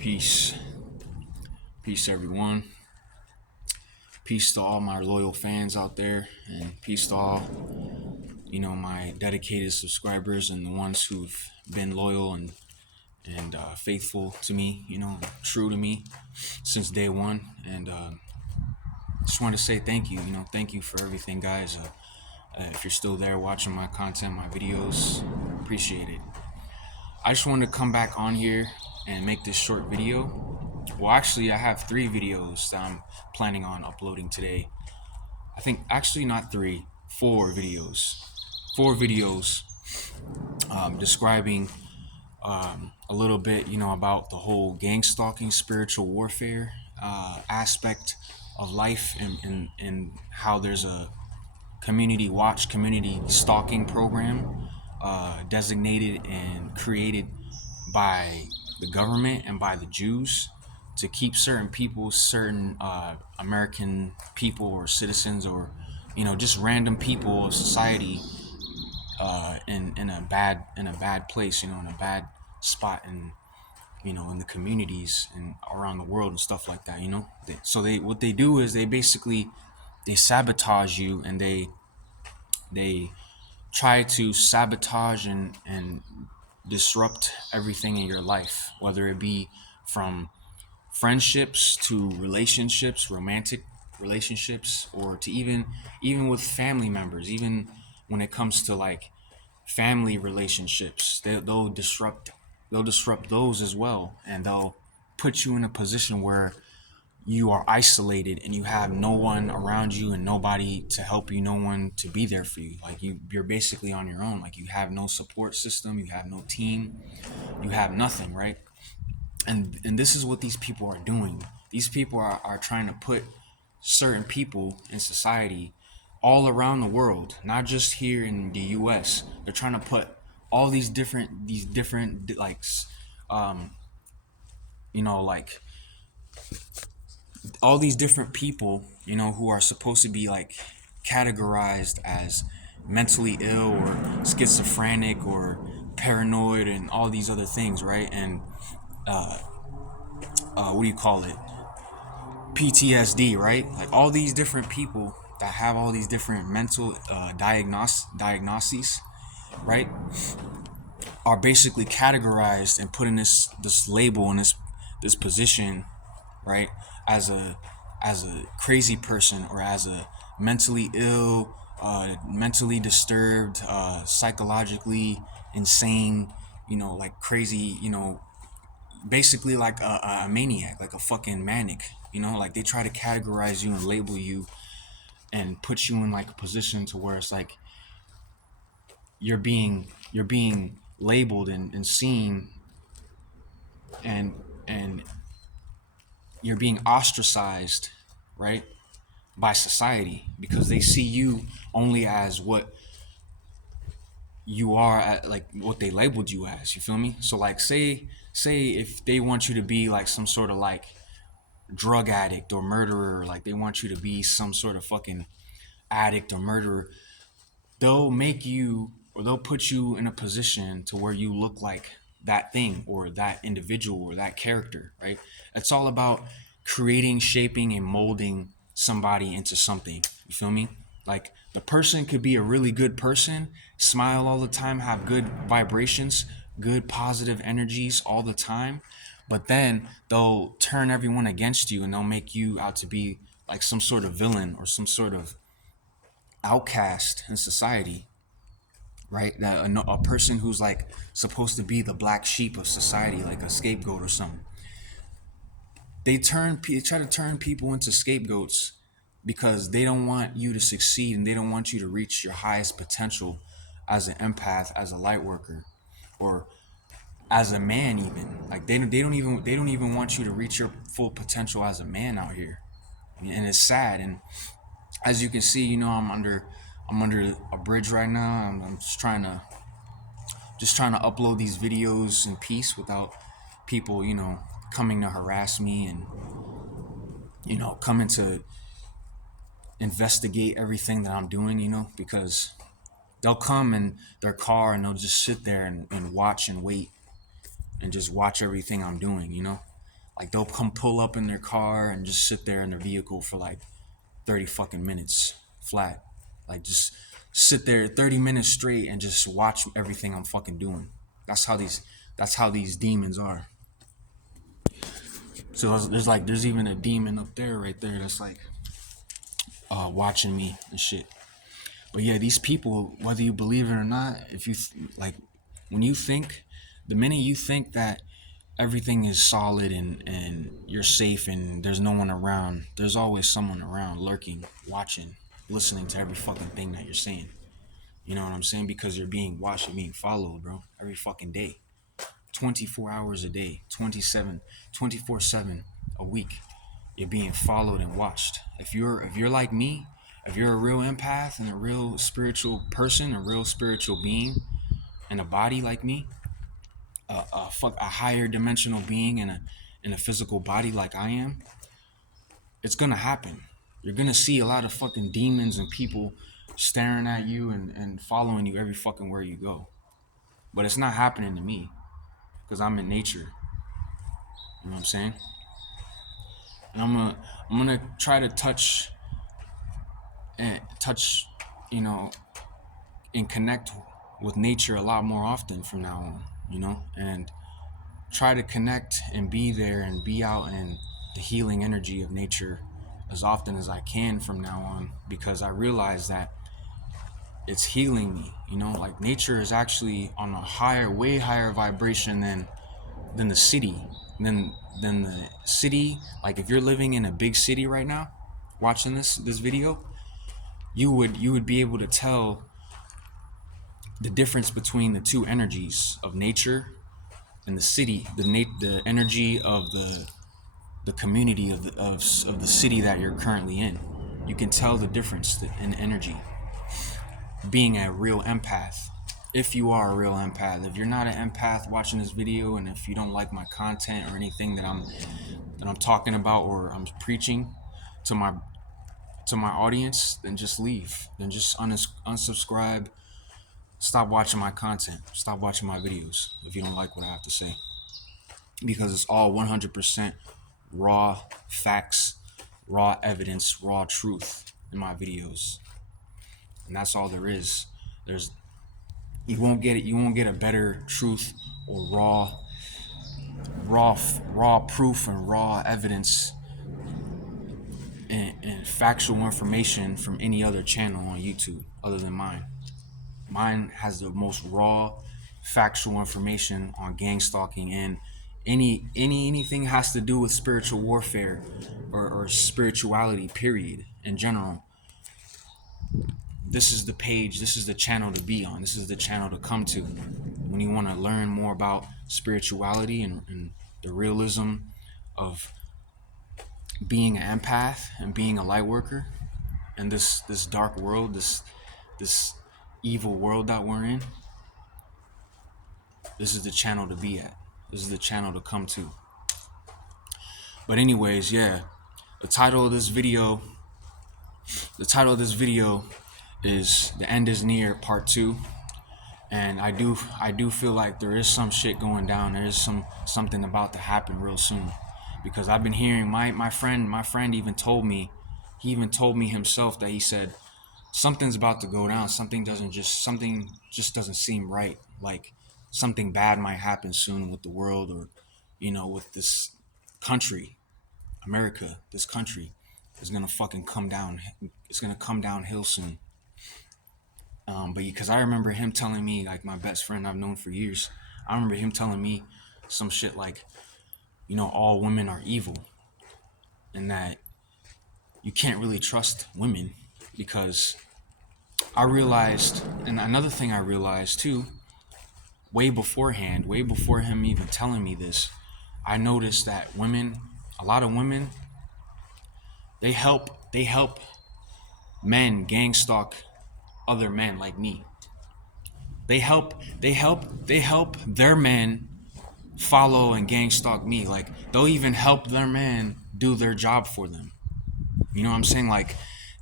Peace. Peace, everyone. Peace to all my loyal fans out there, and peace to all, my dedicated subscribers and the ones who've been loyal and faithful to me, true to me since day one. And just want to say thank you. Thank you for everything, guys. If you're still there watching my content, my videos, appreciate it. I just wanted to come back on here and make this short video. Well, actually, I have 3 videos that I'm planning on uploading today. I think actually not 3, 4 videos. 4 videos describing a little bit, about the whole gang stalking, spiritual warfare aspect of life, and how there's a community watch, community stalking program designated and created by the government and by the Jews to keep certain people, certain American people or citizens, or just random people of society in a bad place, in a bad spot, and in the communities and around the world and stuff like that. So what they do is they sabotage you, and they try to sabotage and disrupt everything in your life, whether it be from friendships to relationships, romantic relationships, or to even with family members. Even when it comes to like family relationships, they'll disrupt those as well, and they'll put you in a position where you are isolated and you have no one around you and nobody to help you, no one to be there for you. Like you're basically on your own. Like you have no support system, you have no team, you have nothing, right? And this is what these people are doing. These people are trying to put certain people in society all around the world, not just here in the US. They're trying to put all these different um like all these different people, who are supposed to be like categorized as mentally ill or schizophrenic or paranoid and all these other things, right? And what do you call it? PTSD, right? Like all these different people that have all these different mental diagnoses, right? Are basically categorized and put in this label and this position, right? As a crazy person, or as a mentally ill, mentally disturbed, psychologically insane, like crazy, basically like a maniac, like a fucking manic. Like they try to categorize you and label you and put you in like a position to where it's like you're being labeled and seen, and and you're being ostracized, right, by society, because they see you only as what you are, like what they labeled you as. You feel me? So like say if they want you to be like some sort of like drug addict or murderer, like they want you to be some sort of fucking addict or murderer, they'll make you, or they'll put you in a position to where you look like that thing or that individual or that character, right? It's all about creating, shaping, and molding somebody into something. You feel me? Like the person could be a really good person, smile all the time, have good vibrations, good positive energies all the time, but then they'll turn everyone against you and they'll make you out to be like some sort of villain or some sort of outcast in society, right? That a person who's like supposed to be the black sheep of society, like a scapegoat or something. They try to turn people into scapegoats because they don't want you to succeed and they don't want you to reach your highest potential as an empath, as a light worker, or as a man. Even like they don't even want you to reach your full potential as a man out here, and it's sad. And as you can see, I'm under a bridge right now. I'm just trying to upload these videos in peace without people, coming to harass me and coming to investigate everything that I'm doing, because they'll come in their car and they'll just sit there and watch and wait and just watch everything I'm doing. Like they'll come pull up in their car and just sit there in their vehicle for like 30 fucking minutes flat. Like just sit there 30 minutes straight and just watch everything I'm fucking doing. That's how these demons are. So there's even a demon up there right there that's like watching me and shit. But yeah, these people, whether you believe it or not, if you like, when you think, the minute you think that everything is solid and you're safe and there's no one around, there's always someone around lurking, watching, listening to every fucking thing that you're saying. You know what I'm saying? Because you're being watched, you're being followed, bro, every fucking day. 24 hours a day, 24/7 a week. You're being followed and watched. If you're like me, if you're a real empath and a real spiritual person, a real spiritual being, in a body like me, a higher dimensional being in a physical body like I am, it's gonna happen. You're gonna see a lot of fucking demons and people staring at you and following you every fucking where you go. But it's not happening to me because I'm in nature. You know what I'm saying? And I'm gonna try to touch, you know, and connect with nature a lot more often from now on, and try to connect and be there and be out in the healing energy of nature as often as I can from now on, because I realize that it's healing me. Like nature is actually on a way higher vibration than the city, than the city. Like if you're living in a big city right now, watching this video, you would be able to tell the difference between the two energies of nature and the city, the energy of the community of the city that you're currently in. You can tell the difference in energy. Being a real empath, if you are a real empath. If you're not an empath watching this video, and if you don't like my content or anything that I'm talking about or I'm preaching to my audience, then just leave. Then just unsubscribe. Stop watching my content. Stop watching my videos if you don't like what I have to say. Because it's all 100% raw facts, raw evidence, raw truth in my videos. And that's all there is. You won't get a better truth or raw proof and raw evidence and factual information from any other channel on YouTube other than mine. Mine has the most raw, factual information on gang stalking and anything has to do with spiritual warfare or spirituality, period, in general. This is the page, this is the channel to be on. This is the channel to come to when you want to learn more about spirituality and the realism of being an empath and being a light worker in this dark world, this evil world that we're in. This is the channel to be at. This is the channel to come to. But anyways, yeah, the title of this video is The End Is Near Part 2. And I do feel like there is some shit going down. There is something about to happen real soon. Because I've been hearing my friend even told me, himself that he said something's about to go down. Something just doesn't seem right. Like something bad might happen soon with the world, or with this country, America. This country is gonna fucking come down. It's gonna come downhill soon. But because I remember him telling me, like my best friend I've known for years, I remember him telling me some shit like, all women are evil, and that you can't really trust women. Because I realized, and another thing I realized too, way before him even telling me this, I noticed that a lot of women, they help men gang stalk other men like me. They help their men follow and gang stalk me. Like they'll even help their men do their job for them. You know what I'm saying? Like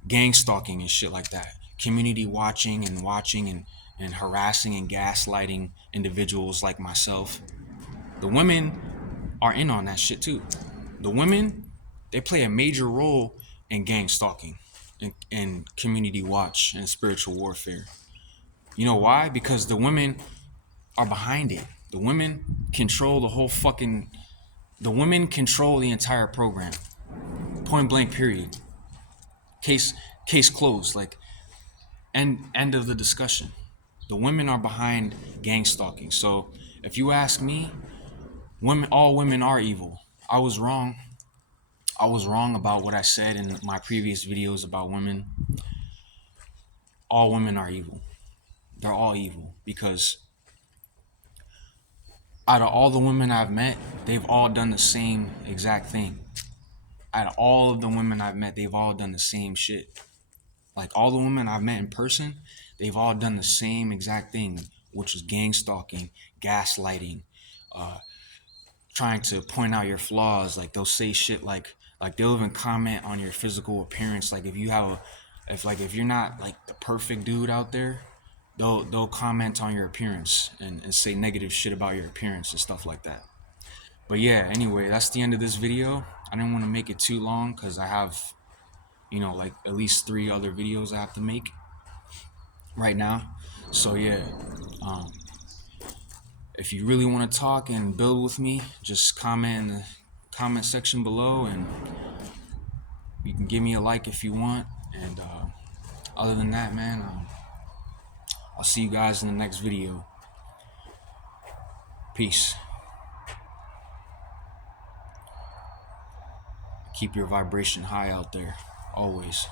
gang stalking and shit like that. Community watching and harassing and gaslighting individuals like myself. The women are in on that shit too. The women, they play a major role in gang stalking and community watch and spiritual warfare. You know why? Because the women are behind it. The women control the whole fucking. The women control the entire program. Point blank. Period. Case closed. Like end of the discussion. The women are behind gang stalking. So if you ask me, all women are evil. I was wrong. I was wrong about what I said in my previous videos about women. All women are evil. They're all evil because out of all the women I've met, they've all done the same exact thing. Out of all of the women I've met, they've all done the same shit. Like all the women I've met in person, they've all done the same exact thing, which is gang stalking, gaslighting, trying to point out your flaws. Like they'll say shit like they'll even comment on your physical appearance. Like if you're not like the perfect dude out there, they'll comment on your appearance and say negative shit about your appearance and stuff like that. But yeah, anyway, that's the end of this video. I didn't want to make it too long because I have, like at least 3 other videos I have to make right now. So yeah, if you really want to talk and build with me, just comment in the comment section below, and you can give me a like if you want. And other than that, man, I'll see you guys in the next video. Peace. Keep your vibration high out there, always.